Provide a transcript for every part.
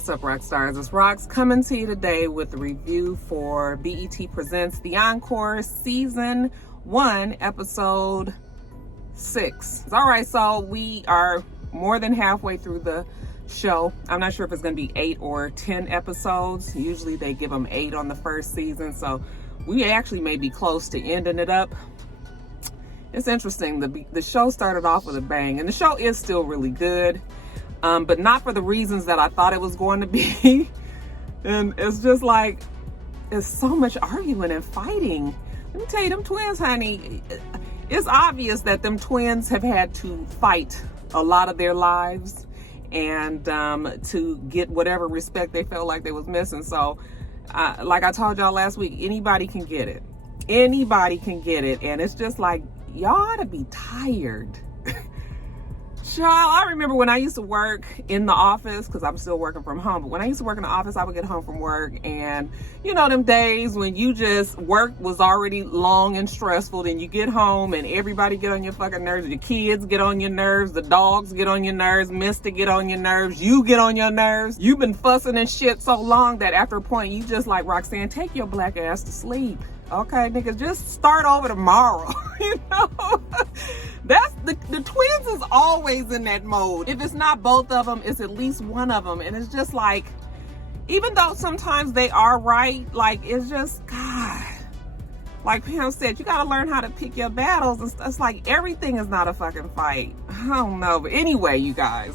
what's up, rock stars? It's Rox coming to you today with a review for BET Presents the Encore Season 1, Episode 6. All right, so we are more than halfway through the show. I'm not sure if it's going to be 8 or 10 episodes. Usually they give them 8 on the first season, so we actually may be close to ending it up. It's interesting. The show started off with a bang, and the show is still really good. But not for the reasons that I thought it was going to be. And it's just like, it's so much arguing and fighting. Let me tell you, them twins, honey, it's obvious that them twins have had to fight a lot of their lives and to get whatever respect they felt like they was missing. So, like I told y'all last week, anybody can get it. Anybody can get it. And it's just like, y'all ought to be tired. Child, I remember when I used to work in the office, because I'm still working from home, but when I used to work in the office, I would get home from work, and you know them days when you just, work was already long and stressful, then you get home and everybody get on your fucking nerves. Your kids get on your nerves, the dogs get on your nerves, Mister get on your nerves, you get on your nerves. You've been fussing and shit so long that after a point you just like, Roxanne, take your black ass to sleep. Okay, niggas, just start over tomorrow. You know, that's the twins is always in that mode. If it's not both of them, it's at least one of them. And it's just like, even though sometimes they are right, like, it's just, God, like Pam said, you got to learn how to pick your battles. And it's like, everything is not a fucking fight. I don't know. But anyway, you guys,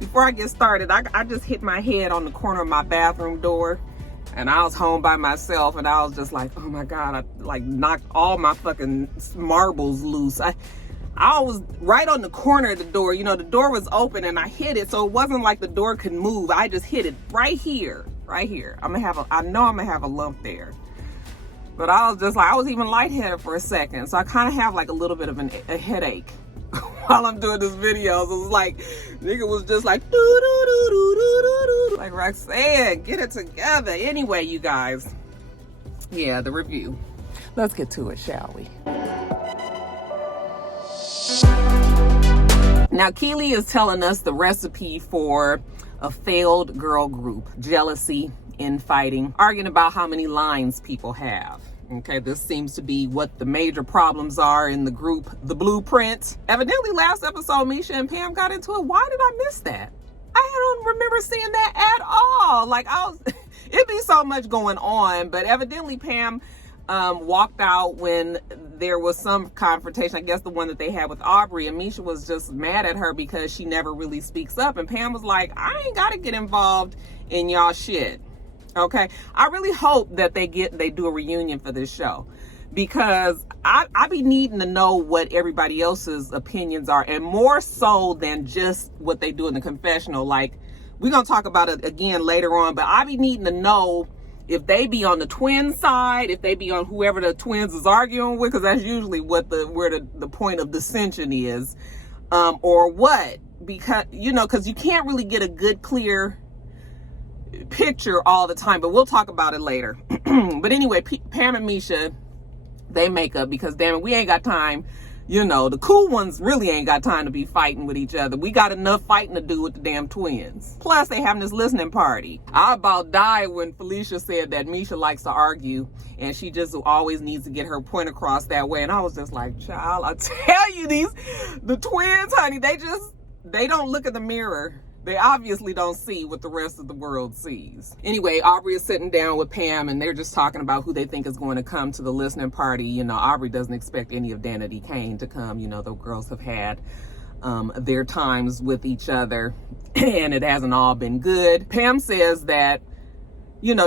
before I get started, I just hit my head on the corner of my bathroom door. And I was home by myself, and I was just like, oh my God, I like knocked all my fucking marbles loose. I was right on the corner of the door. You know, the door was open and I hit it. So it wasn't like the door could move. I just hit it right here, right here. I know I'm gonna have a lump there. But I was just like, I was even lightheaded for a second. So I kind of have like a little bit of a headache while I'm doing this video. So it was like, nigga was just like, like, Roxanne, get it together. Anyway, you guys, yeah, the review. Let's get to it, shall we? Now, Keely is telling us the recipe for a failed girl group: jealousy, infighting, arguing about how many lines people have. Okay, this seems to be what the major problems are in the group, the blueprint. Evidently, last episode, Misha and Pam got into it. Why did I miss that? I don't remember seeing that at all. Like, it'd be so much going on, but evidently Pam walked out when there was some confrontation. I guess the one that they had with Aubry, and Misha was just mad at her because she never really speaks up. And Pam was like, I ain't got to get involved in y'all shit. Okay, I really hope that they do a reunion for this show, because I be needing to know what everybody else's opinions are, and more so than just what they do in the confessional. Like, we're gonna talk about it again later on, but I be needing to know if they be on the twin side, if they be on whoever the twins is arguing with, because that's usually where the point of dissension is, or what, because because you can't really get a good, clear picture all the time, but we'll talk about it later. But anyway, Pam and Misha, they make up, because damn it, we ain't got time. The cool ones really ain't got time to be fighting with each other. We got enough fighting to do with the damn twins. Plus, they having this listening party. I about died when Felicia said that Misha likes to argue, and she just always needs to get her point across that way. And I was just like, child, I tell you, the twins, honey, they don't look in the mirror. They obviously don't see what the rest of the world sees. Anyway, Aubry is sitting down with Pam, and they're just talking about who they think is going to come to the listening party. Aubry doesn't expect any of Danity Kane to come. The girls have had their times with each other, and it hasn't all been good. Pam says that,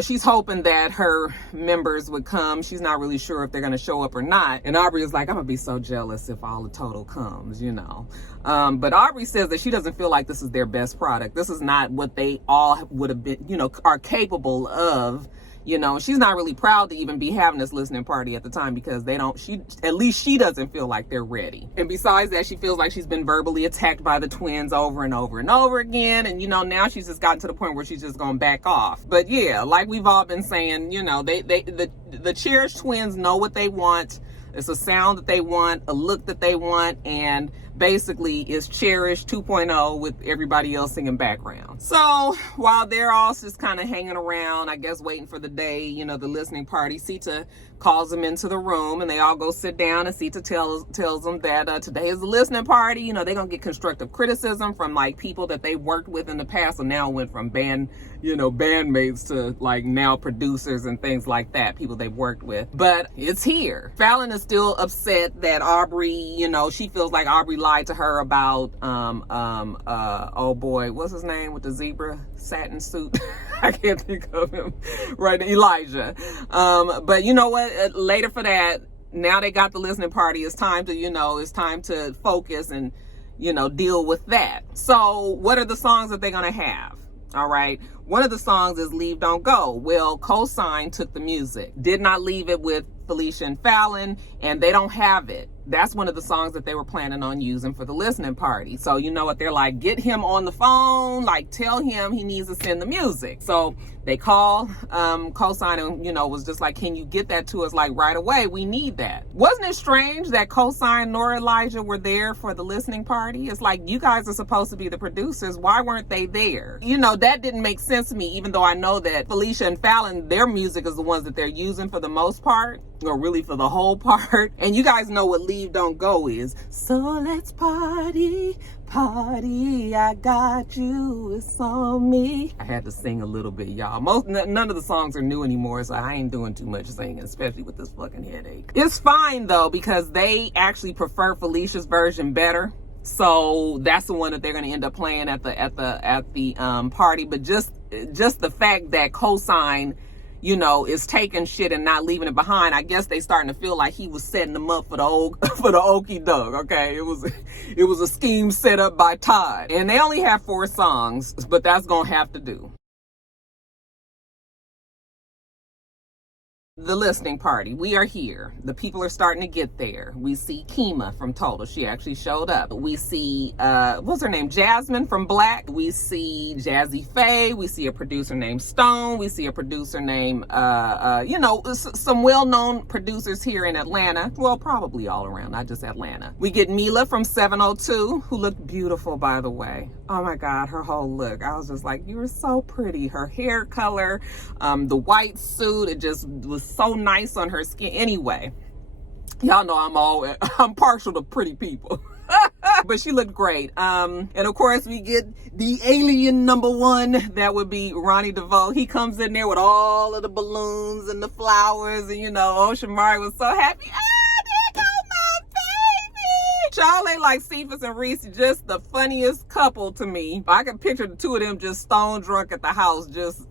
she's hoping that her members would come. She's not really sure if they're going to show up or not. And Aubry is like, I'm going to be so jealous if all the total comes, But Aubry says that she doesn't feel like this is their best product. This is not what they all would have been, are capable of. She's not really proud to even be having this listening party at the time, because at least she doesn't feel like they're ready. And besides that, she feels like she's been verbally attacked by the twins over and over and over again. And, now she's just gotten to the point where she's just gonna back off. But yeah, like we've all been saying, the cherished twins know what they want. It's a sound that they want, a look that they want, and basically is Cherish 2.0 with everybody else singing background. So while they're all just kind of hanging around, I guess waiting for the day, you know, the listening party, Sita calls them into the room and they all go sit down, and Sita tells them that today is the listening party. You know, they're gonna get constructive criticism from like people that they worked with in the past, and now went from bandmates to like now producers and things like that, people they've worked with. But it's here. Fallon is still upset that Aubry, you know, she feels like Aubry lied to her about oh boy, what's his name with the zebra satin suit? I can't think of him right now. Elijah. But you know what? Later for that, now they got the listening party. It's time to focus and, you know, deal with that. So what are the songs that they're gonna have? All right. One of the songs is Leave Don't Go. Well, Cosign took the music, did not leave it with Felicia and Fallon, and they don't have it. That's one of the songs that they were planning on using for the listening party. So you know what? They're like, get him on the phone, like tell him he needs to send the music. So they call Cosign and, you know, was just like, can you get that to us like right away? We need that. Wasn't it strange that Cosign nor Elijah were there for the listening party? It's like, you guys are supposed to be the producers. Why weren't they there? You know, that didn't make sense to me, even though I know that Felicia and Fallon, their music is the ones that they're using for the most part, or really for the whole part. And you guys know what Leave Don't Go is. So let's party, party, I got you, it's on me. I had to sing a little bit, y'all. None of the songs are new anymore, so I ain't doing too much singing, especially with this fucking headache. It's fine though, because they actually prefer Felicia's version better. So that's the one that they're going to end up playing at the party. But just the fact that Cosign, you know, is taking shit and not leaving it behind, I guess they starting to feel like he was setting them up for the okie doke. Okay, it was a scheme set up by Todd, and they only have 4 songs, but that's gonna have to do. The listening party, we are here. The people are starting to get there. We see Kima from Total. She actually showed up. We see, what's her name? Jasmine from Black. We see Jazzy Faye. We see a producer named Stone. We see a producer named, you know, some well-known producers here in Atlanta. Well, probably all around, not just Atlanta. We get Mila from 702, who looked beautiful, by the way. Oh my God, her whole look. I was just like, you were so pretty. Her hair color, the white suit, it just was so nice on her skin. Anyway, y'all know I'm partial to pretty people. But she looked great. And of course we get the alien #1, that would be Ronnie DeVoe. He comes in there with all of the balloons and the flowers, and you know, Shamari was so happy. There go my baby. Y'all ain't like Cephas and Reese, just the funniest couple to me. I can picture the two of them just stone drunk at the house, just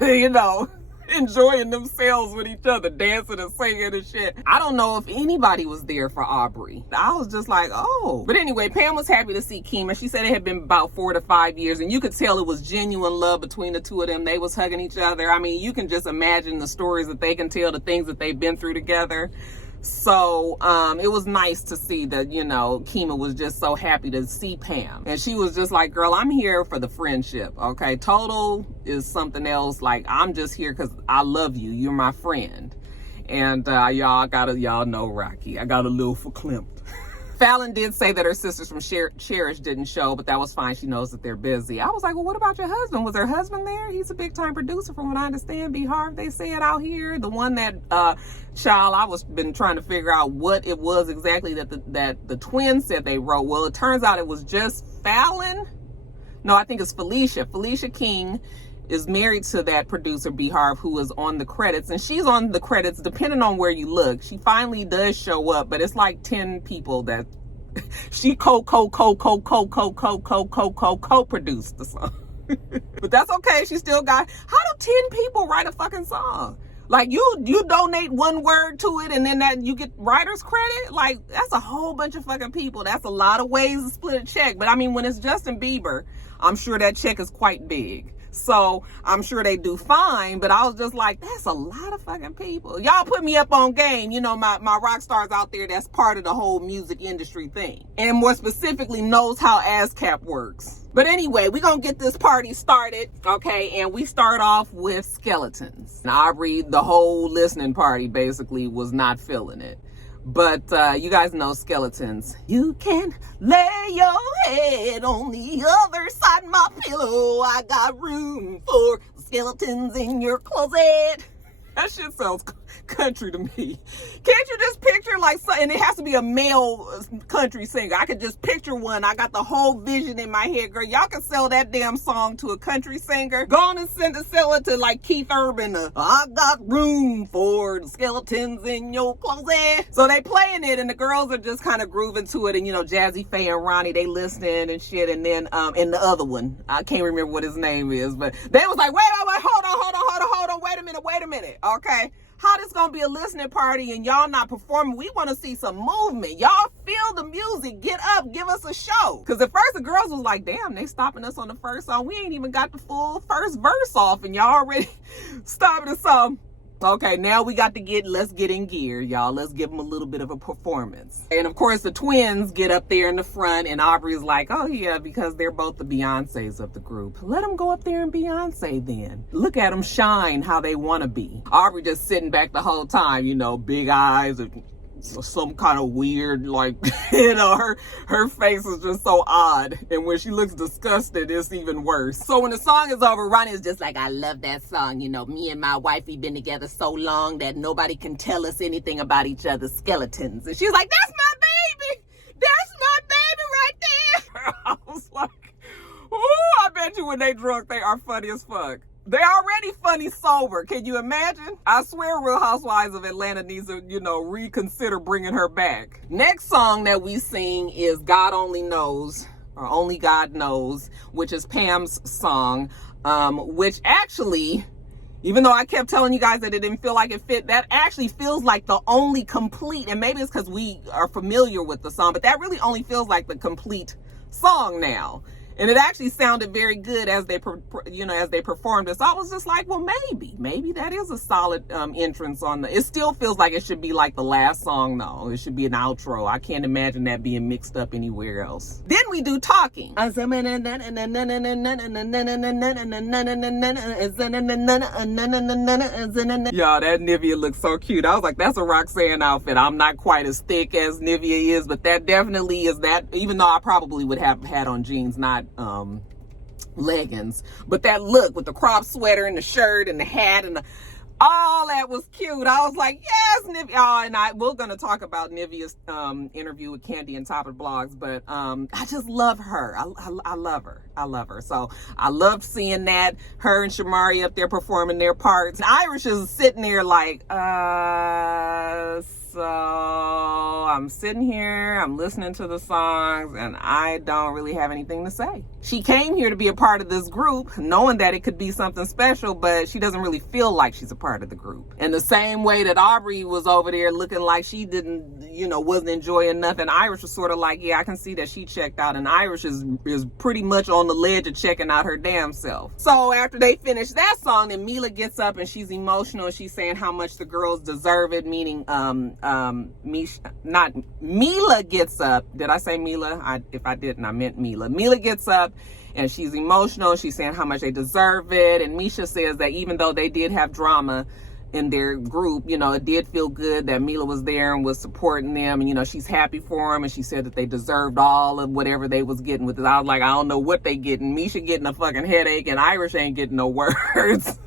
you know, enjoying themselves with each other, dancing and singing and shit. I don't know if anybody was there for Aubry. I was just like, oh. But anyway, Pam was happy to see Kima. She said it had been about 4 to 5 years, and you could tell it was genuine love between the two of them. They was hugging each other. I mean, you can just imagine the stories that they can tell, the things that they've been through together. So it was nice to see that, you know, Kima was just so happy to see Pam. And she was just like, girl, I'm here for the friendship, okay? Total is something else. Like, I'm just here because I love you. You're my friend. And y'all know Rocky. I got a little verklempt. Fallon did say that her sisters from Cherish didn't show, but that was fine. She knows that they're busy. I was like, well, what about your husband? Was her husband there? He's a big time producer from what I understand. B. Harv, they said out here. The one that, child, I was been trying to figure out what it was exactly that the twins said they wrote. Well, it turns out it was just Fallon. No, I think it's Felicia. Felicia King is married to that producer, B. Harv, who is on the credits. And she's on the credits depending on where you look. She finally does show up, but it's like 10 people that she co-produced the song. But that's okay. She still got, how do 10 people write a fucking song? Like, you donate 1 word to it and then that you get writer's credit? Like, that's a whole bunch of fucking people. That's a lot of ways to split a check. But I mean, when it's Justin Bieber, I'm sure that check is quite big. So I'm sure they do fine, but I was just like, that's a lot of fucking people. Y'all put me up on game. You know, my rock stars out there that's part of the whole music industry thing. And more specifically knows how ASCAP works. But anyway, we're going to get this party started, okay? And we start off with skeletons. And Aubry, the whole listening party basically was not feeling it. But you guys know Skeletons. You can lay your head on the other side of my pillow. I got room for skeletons in your closet. That shit sounds country to me. Can't you just picture like, and it has to be a male country singer. I could just picture one. I got the whole vision in my head, girl. Y'all can sell that damn song to a country singer. Go on and sell it to like Keith Urban. I got room for the skeletons in your closet. So they playing it and the girls are just kind of grooving to it. And you know, Jazzy Faye and Ronnie, they listening and shit. And then, and the other one, I can't remember what his name is, but they was like, wait, hold on, wait a minute. Okay. How this gonna be a listening party and y'all not performing? We want to see some movement. Y'all feel the music. Get up, give us a show. Because at first the girls was like, damn, they stopping us on the first song. We ain't even got the full first verse off and y'all already stopping us off. Okay, now we got to let's get in gear, y'all. Let's give them a little bit of a performance. And of course, the twins get up there in the front and Aubry's like, oh yeah, because they're both the Beyoncés of the group. Let them go up there and Beyonce then. Look at them shine how they want to be. Aubry just sitting back the whole time, you know, big eyes and some kind of weird, like, you know, her face is just so odd. And when she looks disgusted, it's even worse. So when the song is over, Ronnie is just like, I love that song. You know, me and my wife, we've been together so long that nobody can tell us anything about each other's skeletons. And she's like, that's my baby. That's my baby right there. I was like, ooh, I bet you when they drunk, they are funny as fuck. They're already funny sober. Can you imagine? I swear Real Housewives of Atlanta needs to, you know, reconsider bringing her back. Next song that we sing is God Only Knows, or Only God Knows, which is Pam's song, which actually, even though I kept telling you guys that it didn't feel like it fit, that actually feels like the only complete, and maybe it's because we are familiar with the song, but that really only feels like the complete song now. And it actually sounded very good as they, as they performed it. So I was just like, well, maybe that is a solid entrance on the. It still feels like it should be like the last song, though. It should be an outro. I can't imagine that being mixed up anywhere else. Then we do talking. Y'all, that Nivea looks so cute. I was like, that's a Roxanne outfit. I'm not quite as thick as Nivea is, but that definitely is that. Even though I probably would have had on jeans, not leggings, but that look with the crop sweater and the shirt and the hat and all that was cute. I was like, yes, Nivea. Oh, and we're gonna talk about Nivea's interview with Candy and Top of Blogs, but I just love her. I love her. I love her. So I loved seeing that, her and Shamari up there performing their parts. And Irish is sitting there like, so I'm sitting here, I'm listening to the songs, and I don't really have anything to say. She came here to be a part of this group, knowing that it could be something special, but she doesn't really feel like she's a part of the group. And the same way that Aubry was over there looking like she didn't, wasn't enjoying nothing, Irish was sort of like, yeah, I can see that she checked out, and Irish is pretty much on the ledge of checking out her damn self. So after they finish that song, then Mila gets up and she's emotional, and she's saying how much the girls deserve it, meaning Mila gets up. Did I say Mila? If I didn't, I meant Mila. Mila gets up and she's emotional. She's saying how much they deserve it. And Misha says that even though they did have drama in their group, it did feel good that Mila was there and was supporting them. And, she's happy for them. And she said that they deserved all of whatever they was getting with it. I was like, I don't know what they getting. Misha getting a fucking headache and Irish ain't getting no words.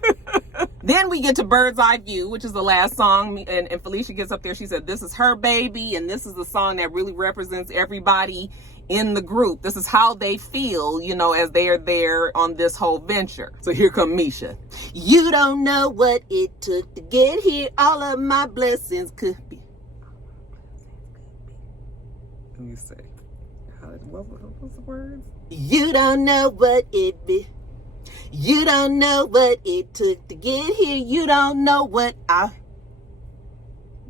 Then we get to Bird's Eye View, which is the last song. And Felicia gets up there. She said, this is her baby. And this is the song that really represents everybody in the group. This is how they feel, as they are there on this whole venture. So here come Misha. You don't know what it took to get here. All of my blessings could be. Let me say, what was the words? You don't know what it be. You don't know what it took to get here. You don't know what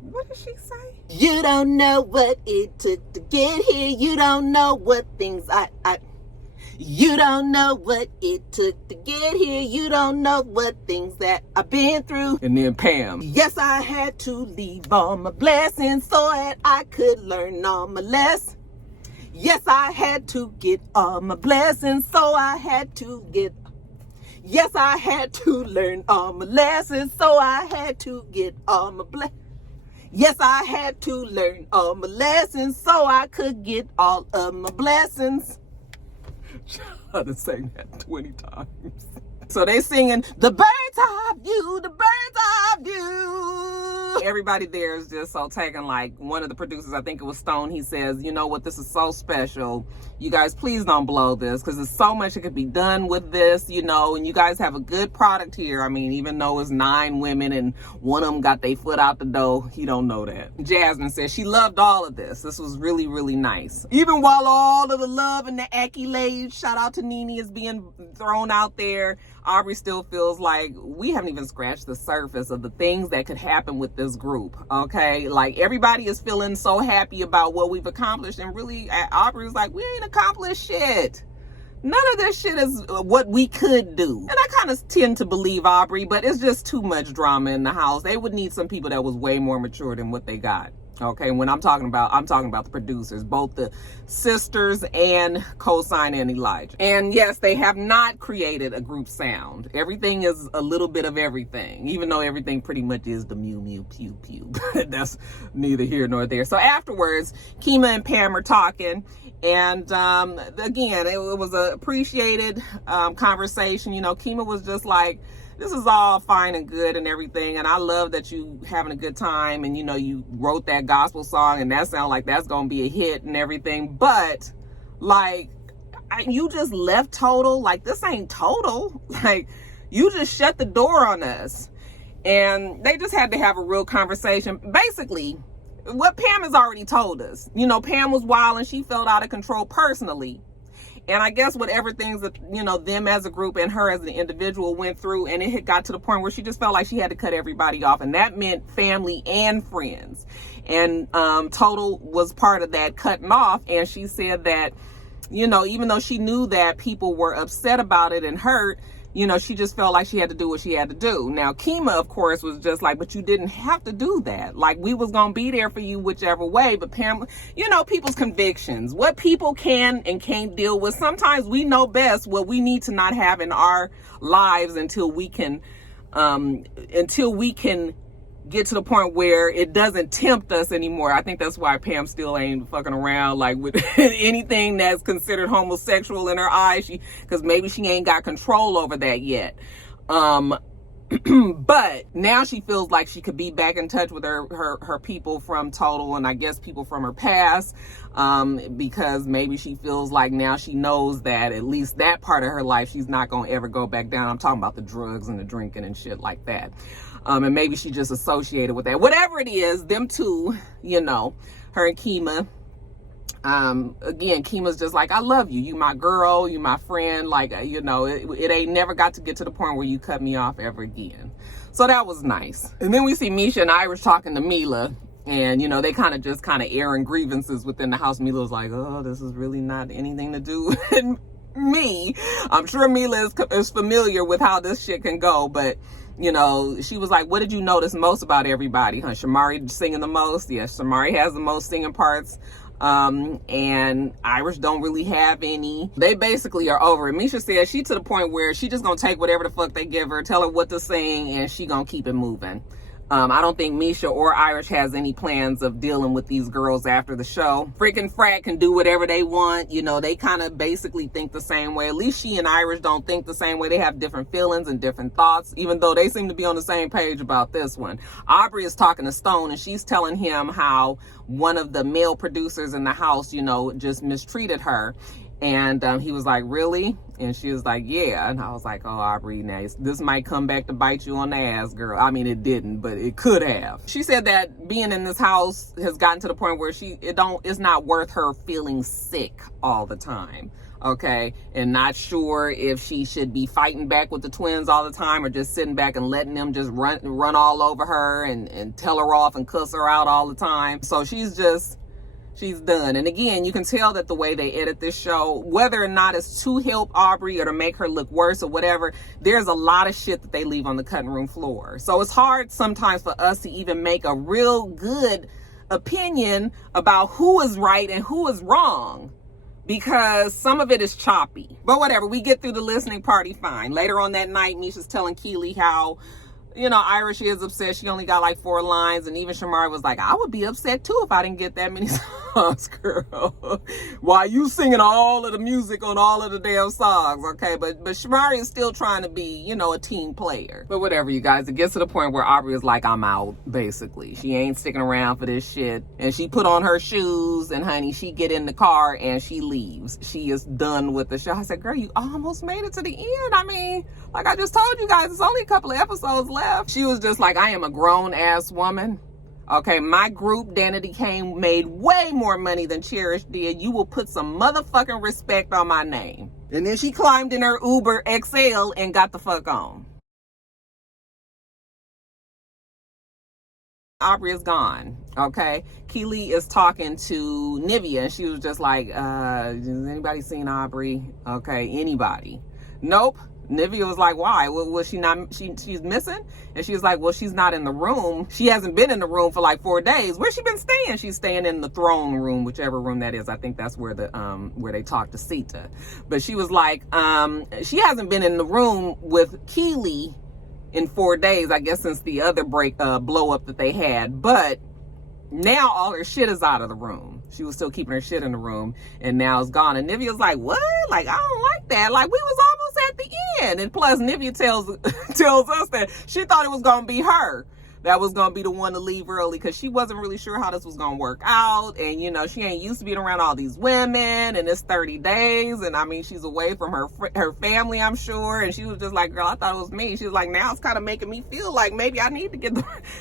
What did she say? You don't know what it took to get here. You don't know what things You don't know what it took to get here. You don't know what things that I've been through. And then Pam. Yes, I had to leave all my blessings so that I could learn all my lessons. Yes, I had to get all my blessings so I had to get. Yes, I had to learn all my lessons, so I had to get all my blessings. Yes, I had to learn all my lessons so I could get all of my blessings. I had to sing that 20 times. So they singing, the bird's eye view, the bird's eye view. Everybody there is just so taken. Like one of the producers, I think it was Stone, he says, you know what, this is so special. You guys, please don't blow this, because there's so much that could be done with this, you know, and you guys have a good product here. I mean, even though it's 9 women and one of them got their foot out the door, he don't know that. Jasmine says she loved all of this. This was really, really nice. Even while all of the love and the accolades, shout out to Nene, is being thrown out there, Aubry still feels like we haven't even scratched the surface of the things that could happen with this group, okay? Like, everybody is feeling so happy about what we've accomplished, and really, Aubry's like, we ain't accomplished shit. None of this shit is what we could do. And I kind of tend to believe Aubry, but it's just too much drama in the house. They would need some people that was way more mature than what they got. Okay, when I'm talking about the producers, both the sisters and Cosign and Elijah. And yes, they have not created a group sound. Everything is a little bit of everything, even though everything pretty much is the mew mew pew pew. That's neither here nor there. So afterwards, Kima and Pam are talking, and again, it was an appreciated conversation. You know, Kima was just like, this is all fine and good and everything, and I love that you having a good time, and you know, you wrote that gospel song and that sounds like that's gonna be a hit and everything, but like, you just left Total. Like, this ain't Total. Like, you just shut the door on us. And they just had to have a real conversation. Basically, what Pam has already told us, you know, Pam was wild and she felt out of control personally. And I guess whatever things that, you know, them as a group and her as an individual went through, and it had got to the point where she just felt like she had to cut everybody off. And that meant family and friends. And Total was part of that cutting off. And she said that, you know, even though she knew that people were upset about it and hurt, you know, she just felt like she had to do what she had to do. Now, Kima, of course, was just like, but you didn't have to do that. Like, we was going to be there for you whichever way. But Pam, you know, people's convictions, what people can and can't deal with. Sometimes we know best what we need to not have in our lives until we can get to the point where it doesn't tempt us anymore. I think that's why Pam still ain't fucking around like with anything that's considered homosexual in her eyes, because maybe she ain't got control over that yet. But now she feels like she could be back in touch with her people from Total, and I guess people from her past, because maybe she feels like now she knows that at least that part of her life she's not gonna ever go back down. I'm talking about the drugs and the drinking and shit like that. And maybe she just associated with that. Whatever it is, them two, you know, her and Kima. Again, Kima's just like, I love you. You my girl. You my friend. Like, you know, it ain't never got to get to the point where you cut me off ever again. So that was nice. And then we see Misha and Irish talking to Mila. And, you know, they kind of airing grievances within the house. Mila was like, oh, this is really not anything to do with me. I'm sure Mila is familiar with how this shit can go, but you know, she was like, what did you notice most about everybody? Huh? Shamari singing the most? Yes, Shamari has the most singing parts. And Irish don't really have any. They basically are over it. Misha said she to the point where she just gonna take whatever the fuck they give her, tell her what to sing, and she gonna keep it moving. I don't think Misha or Irish has any plans of dealing with these girls after the show. Freaking Frat can do whatever they want. You know, they kind of basically think the same way. At least she and Irish don't think the same way. They have different feelings and different thoughts, even though they seem to be on the same page about this one. Aubry is talking to Stone, and she's telling him how one of the male producers in the house, you know, just mistreated her. And he was like, really? And she was like, yeah. And I was like, oh, Aubry, now this might come back to bite you on the ass, girl. I mean, it didn't, but it could have. She said that being in this house has gotten to the point where it's not worth her feeling sick all the time. Okay, and not sure if she should be fighting back with the twins all the time or just sitting back and letting them just run all over her and tell her off and cuss her out all the time. So she's done. And again, you can tell that the way they edit this show, whether or not it's to help Aubry or to make her look worse or whatever, there's a lot of shit that they leave on the cutting room floor. So it's hard sometimes for us to even make a real good opinion about who is right and who is wrong, because some of it is choppy. But whatever, we get through the listening party fine. Later on that night, Misha's telling Keely how You know, Irish is upset. She only got like 4 lines. And even Shamari was like, I would be upset too if I didn't get that many songs, girl. Why you singing all of the music on all of the damn songs, okay? But Shamari is still trying to be, you know, a team player. But whatever, you guys. It gets to the point where Aubry is like, I'm out, basically. She ain't sticking around for this shit. And she put on her shoes and, honey, she get in the car and she leaves. She is done with the show. I said, girl, you almost made it to the end. I mean, like I just told you guys, it's only a couple of episodes left. She was just like, I am a grown-ass woman. Okay, my group, Danity Kane, made way more money than Cherish did. You will put some motherfucking respect on my name. And then she climbed in her Uber XL and got the fuck on. Aubry is gone, okay? Keely is talking to Nivea, and she was just like, has anybody seen Aubry? Okay, anybody? Nope. Nivea was like, why? Was she not, she's missing? And she was like, well, she's not in the room. She hasn't been in the room for like 4 days. Where's she been staying? She's staying in the throne room, whichever room that is. I think that's where where they talk to Sita. But she was like, she hasn't been in the room with Keely in 4 days, I guess, since the other blow up that they had. But now all her shit is out of the room. She was still keeping her shit in the room, and now it's gone. And Nivea's like, what? Like, I don't like that. Like, we was almost at the end. And plus, Nivea tells us that she thought it was going to be her that was going to be the one to leave early, because she wasn't really sure how this was going to work out. And, you know, she ain't used to being around all these women, and it's 30 days. And, I mean, she's away from her family, I'm sure. And she was just like, girl, I thought it was me. She was like, now it's kind of making me feel like maybe I need to get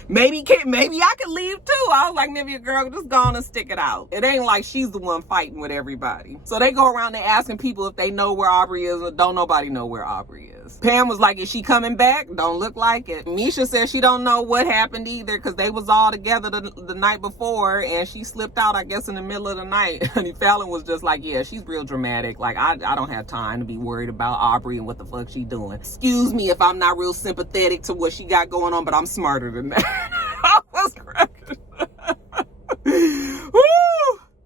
maybe I could leave too. I was like, Nivea, girl, just go on and stick it out. It ain't like she's the one fighting with everybody. So they go around and asking people if they know where Aubry is, or don't nobody know where Aubry is. Pam was like, is she coming back? Don't look like it. Misha said she don't know what happened either, because they was all together the night before, and she slipped out, I guess, in the middle of the night. Honey Fallon was just like, yeah, she's real dramatic. Like, I don't have time to be worried about Aubry and what the fuck she doing. Excuse me if I'm not real sympathetic to what she got going on, but I'm smarter than that. I was cracking. Woo!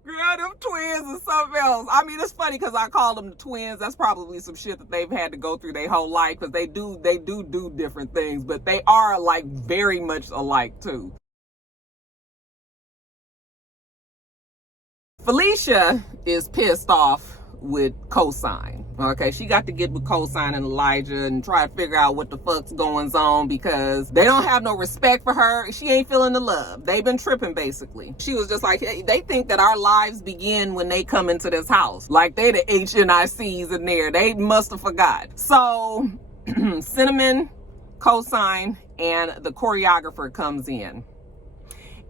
Girl, them twins is something else. I mean, it's funny because I call them the twins. That's probably some shit that they've had to go through their whole life, because they do different things, but they are like very much alike too. Felicia is pissed off with Cosign. Okay, she got to get with Cosign and Elijah and try to figure out what the fuck's going on, because they don't have no respect for her. She ain't feeling the love. They've been tripping, basically. She was just like, hey, they think that our lives begin when they come into this house. Like they the HNICs in there. They must have forgot. So Cinnamon, Cosign, and the choreographer comes in.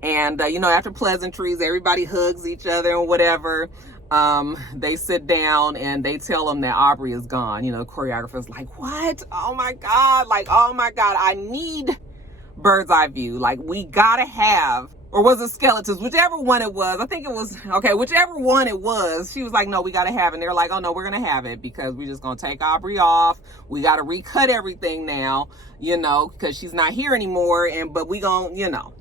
And, you know, after pleasantries, everybody hugs each other and whatever. They sit down and they tell them that Aubry is gone. You know, the choreographer's like, what? Oh my God. Like, oh my God, I need bird's eye view. Like, we gotta have, or was it skeletons? Whichever one it was. I think it was, okay, whichever one it was. She was like, no, we gotta have it. And they're like, oh no, we're gonna have it, because we're just gonna take Aubry off. We gotta recut everything now, you know, because she's not here anymore. But we gonna, you know,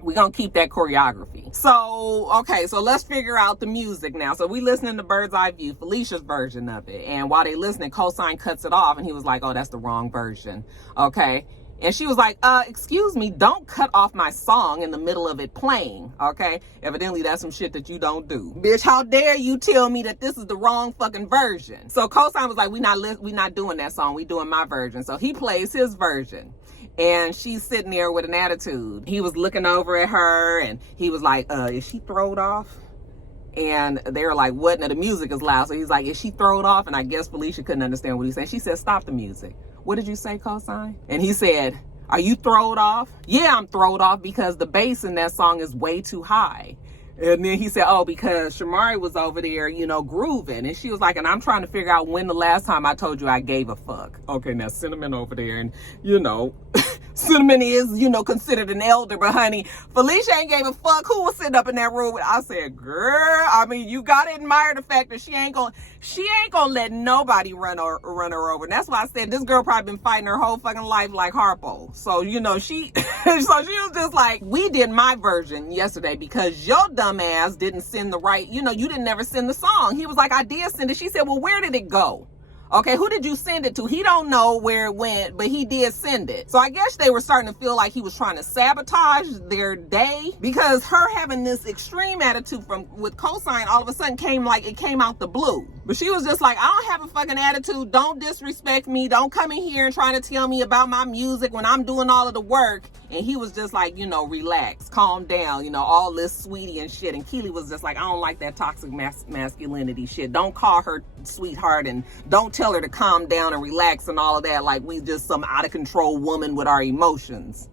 we're gonna keep that choreography. So, okay, so let's figure out the music now. So we listening to Bird's Eye View, Felicia's version of it. And while they listening, Cosign cuts it off, and he was like, oh, that's the wrong version. Okay. And she was like, excuse me, don't cut off my song in the middle of it playing, okay? Evidently, that's some shit that you don't do. Bitch, how dare you tell me that this is the wrong fucking version? So Cosign was like, we not doing that song. We doing my version. So he plays his version. And she's sitting there with an attitude. He was looking over at her, and he was like, is she throwed off? And they were like, what? Now the music is loud. So he's like, is she throwed off? And I guess Felicia couldn't understand what he said. She said, stop the music. What did you say, Cosign? And he said, are you throwed off? Yeah, I'm throwed off because the bass in that song is way too high. And then he said, oh, because Shamari was over there, you know, grooving. And she was like, and I'm trying to figure out when the last time I told you I gave a fuck. Okay, now Cinnamon over there, and, you know, Cinnamon is, you know, considered an elder, but honey, Felicia ain't gave a fuck who was sitting up in that room. I said, girl, I mean, you gotta admire the fact that she ain't gonna let nobody run her over. And that's why I said this girl probably been fighting her whole fucking life like Harpo. So, you know, so she was just like, we did my version yesterday because your dumb ass didn't send the right, you know, you didn't never send the song. He was like, I did send it. She said, well, where did it go? Okay, who did you send it to? He don't know where it went, but he did send it. So I guess they were starting to feel like he was trying to sabotage their day, because her having this extreme attitude with cosign all of a sudden came out the blue. But she was just like, I don't have a fucking attitude. Don't disrespect me. Don't come in here and trying to tell me about my music when I'm doing all of the work. And he was just like, you know, relax, calm down, you know, all this sweetie and shit. And Keely was just like, I don't like that toxic masculinity shit. Don't call her sweetheart and don't tell her to calm down and relax and all of that, like we just some out of control woman with our emotions.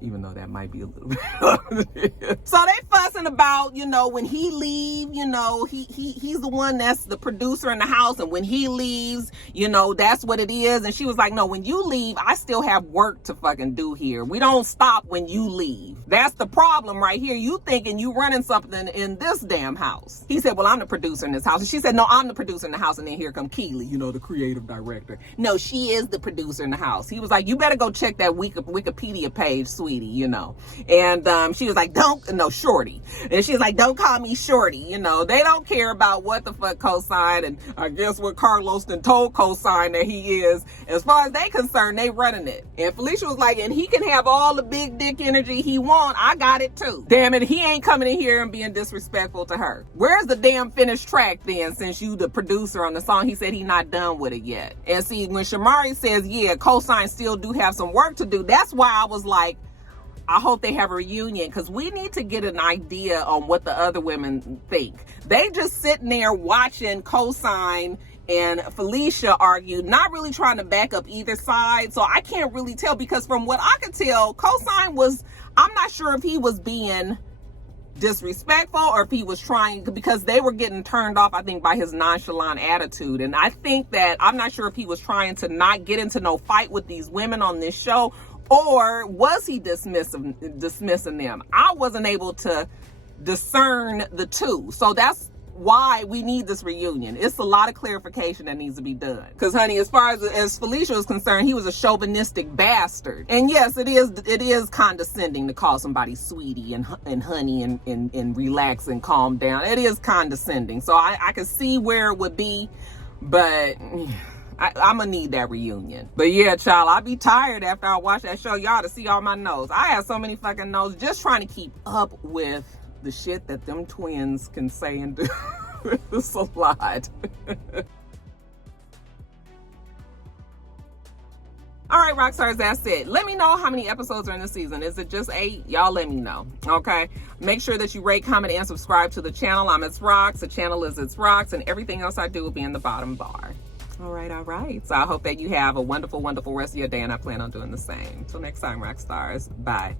Even though that might be a little bit. So they fussing about, you know, when he leave, you know, he's the one that's the producer in the house, and when he leaves, you know, that's what it is. And she was like, no, when you leave, I still have work to fucking do here. We don't stop when you leave. That's the problem right here. You thinking you running something in this damn house. He said, well, I'm the producer in this house. And she said, no, I'm the producer in the house. And then here come Keely, you know, the creative director. No, she is the producer in the house. He was like, you better go check that Wikipedia page, sweetie, you know. And she was like, Shorty. And she was like, don't call me Shorty. You know, they don't care about what the fuck cosign. And I guess what Carlos then told cosign that he is. As far as they concerned, they running it. And Felicia was like, and he can have all the big dick energy he want. I got it too. Damn it, he ain't coming in here and being disrespectful to her. Where's the damn finished track then, since you the producer on the song? He said he not done with it yet. And see, when Shamari says, yeah, cosign still do have some work to do, that's why I was like, I hope they have a reunion, because we need to get an idea on what the other women think. They just sitting there watching cosign and Felicia argue, not really trying to back up either side. So I can't really tell, because from what I could tell, cosign was, I'm not sure if he was being disrespectful or if he was trying, because they were getting turned off, I think, by his nonchalant attitude. And I think that, I'm not sure if he was trying to not get into no fight with these women on this show, or was he dismissing them? I wasn't able to discern the two. So that's why we need this reunion. It's a lot of clarification that needs to be done. Because, honey, as far as Felicia was concerned, he was a chauvinistic bastard. And yes, it is condescending to call somebody sweetie and honey and relax and calm down. It is condescending. So I can see where it would be, but I'm gonna need that reunion. But yeah, child, I'll be tired after I watch that show, y'all, to see all my notes. I have so many fucking notes just trying to keep up with the shit that them twins can say and do. It's a lot. All right, rock stars, that's it. Let me know how many episodes are in the season. Is it just 8? Y'all let me know, okay? Make sure that you rate, comment, and subscribe to the channel. I'm itsrox. The channel is itsrox, and everything else I do will be in the bottom bar. All right. So I hope that you have a wonderful, wonderful rest of your day, and I plan on doing the same. Until next time, rock stars. Bye.